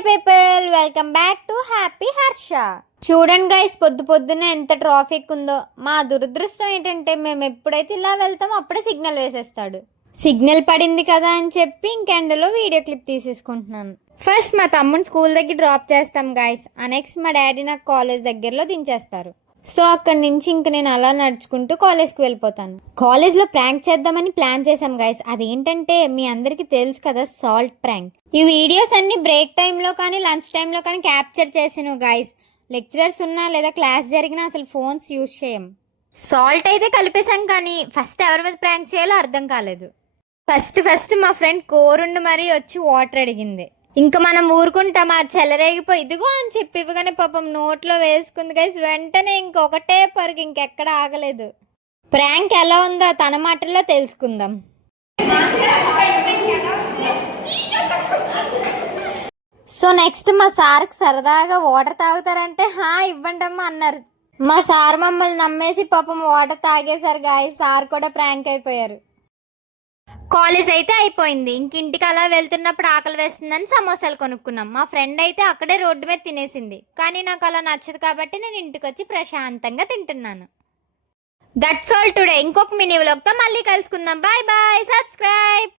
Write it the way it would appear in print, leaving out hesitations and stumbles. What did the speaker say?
Hi people, welcome back to happy Harsha. చూడండి guys, పొద్దున్నే ఎంత ట్రాఫిక్ ఉందో. మా దురదృష్టం ఏంటంటే మేము ఎప్పుడైతే ఇలా వెళ్తామో అప్పుడే సిగ్నల్ వేసేస్తాడు. సిగ్నల్ పడింది కదా అని చెప్పి ఇంకెండలో వీడియో క్లిప్ తీసేసుకుంటున్నాను. ఫస్ట్ మా తమ్ముని స్కూల్ దగ్గర డ్రాప్ చేస్తాం గైస్. నెక్స్ట్ మా డాడీ నాకు కాలేజ్ దగ్గరలో దించేస్తారు. సో అక్కడి నుంచి ఇంక నేను అలా నడుచుకుంటూ కాలేజ్కి వెళ్ళిపోతాను. కాలేజ్లో ప్రాంక్ చేద్దామని ప్లాన్ చేసాం గైస్. అదేంటంటే మీ అందరికీ తెలుసు కదా, సాల్ట్ ప్రాంక్. ఈ వీడియోస్ అన్ని బ్రేక్ టైంలో కానీ లంచ్ టైంలో కానీ క్యాప్చర్ చేసాను గైస్. లెక్చరర్స్ ఉన్నా లేదా క్లాస్ జరిగినా అసలు ఫోన్స్ యూజ్ చేయం. సాల్ట్ అయితే కలిపేశాం కానీ ఫస్ట్ ఎవరి మీద ప్రాంక్ చేయాలో అర్థం కాలేదు. ఫస్ట్ మా ఫ్రెండ్ కోరుండి మరీ వచ్చి వాటర్ అడిగింది. ఇంకా మనం ఊరుకుంటాం, ఆ చెలరేగిపోయి ఇదిగో అని చెప్పి ఇవ్వగానే పాపం నోట్లో వేసుకుంది గైస్. వెంటనే ఇంకొకటే పరుగు, ఇంకెక్కడ ఆగలేదు. ప్రాంక్ ఎలా ఉందో తన మాటల్లో తెలుసుకుందాం. సో నెక్స్ట్ మా సార్కి సరదాగా వాటర్ తాగుతారంటే ఇవ్వండి అమ్మా అన్నారు. మా సార్ మమ్మల్ని నమ్మేసి పాపం వాటర్ తాగేశారు గాయస్. సార్ కూడా ప్రాంక్ అయిపోయారు. కాలేజ్ అయితే అయిపోయింది. ఇంటికి అలా వెళ్తున్నప్పుడు ఆకలి వేస్తుందని సమోసాలు కొనుక్కున్నాం. మా ఫ్రెండ్ అయితే అక్కడే రోడ్డు మీద తినేసింది. కానీ నాకు అలా నచ్చదు కాబట్టి నేను ఇంటికి వచ్చి ప్రశాంతంగా తింటున్నాను. That's all today. ఇంకొక మినీ వ్లాగ్తో మళ్ళీ కలుసుకుందాం. Bye bye. సబ్స్క్రైబ్.